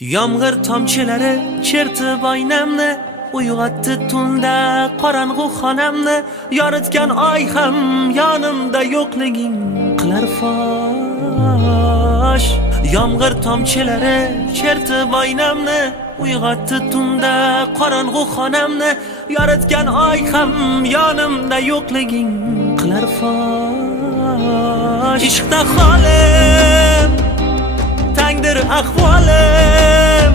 Yomg'ir tomchilari chertib oynamni, uyg'otdi tunda qorong'u xonamni. Yoritgan oy ham yonimda yo'qliging qilar fosh. Yomg'ir tomchilari chertib oynamni, uyg'otdi tunda qorong'u xonamni. Yoritgan oy ham yonimda yo'qliging qilar fosh. Ishqda holim tangdir ahvolim,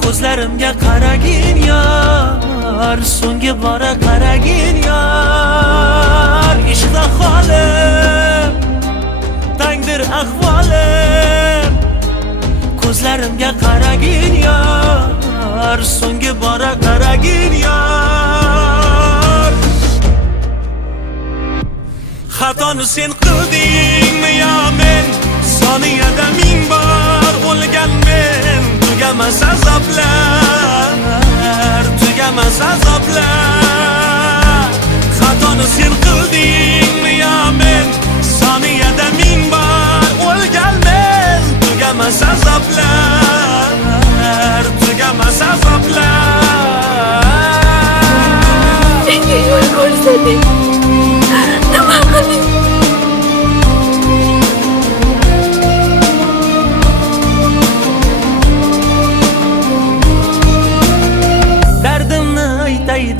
ko'zlarimga qaragin yor, so'nggi bora qaragin yor. Ishqda holim tangdir ahvolim, ko'zlarimga qaragin yor, so'nggi bora qaragin yor. Xatoni sen qildingmi yo men? Soniyada ming bor o'lgan men. Tugamas azoblar, tugamas azoblar. Xatoni sen qildingmi yo men? Soniyada ming bor o'lgan men. Tugamas azoblar, tugamas azoblar. Menga yo'l ko'rsating. Nima qiling?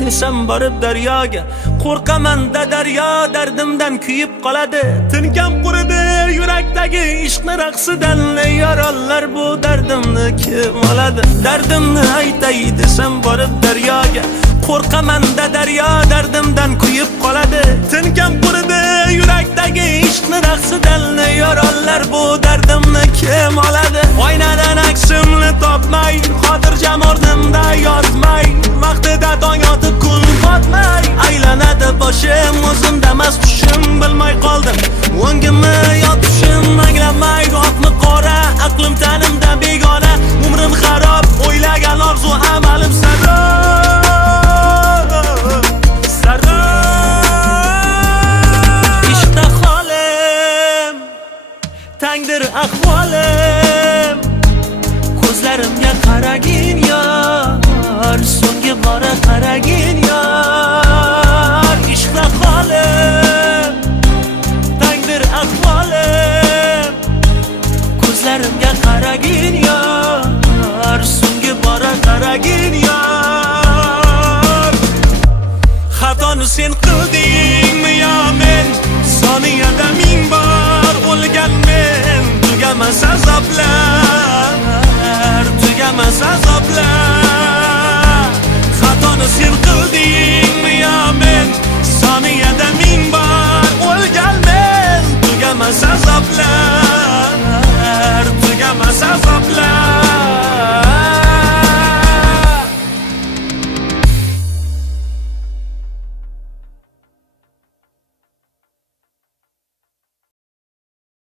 Desam borib daryoga, qo'rqaman-da daryo dardimdan kuyib qoladi. Tinkam quridi yurakdagi ishqni raqsidan, yorollar bu dardimni kim oladi? Dardimni aytay desam borib daryoga, qo'rqaman-da daryo dardimdan kuyib qoladi. Tinkam quridi yurakdagi ishqni raqsidan, yorollar bu dardimni kim oladi? Oynadan aksimni topmay, xotirjam o'rnimda yotmay, vaqtida tong otib kun botmay, aylanadi boshim, o'zimdamas tushim, bilmay qoldim o'ngimni yo tushim, anglamay oqmi qora, aqlim tanimda begona, umrim xarob, o'ylagan orzu amalim sarob, sarob. Ishqda holim tangdir ahvolim, ko'zlarimga qaragin yor, so'nggi bora qaragin yor. Ishqda holim tangdir ahvolim, ko'zlarimga qaragin yor, so'nggi bora qaragin yor. Xatoni sen qildingmi yo men? Soniyada ming bor o'lgan men. Tugamas azoblar, tugamas azoblar. Xatoni sen qildingmi yo men? Soniyada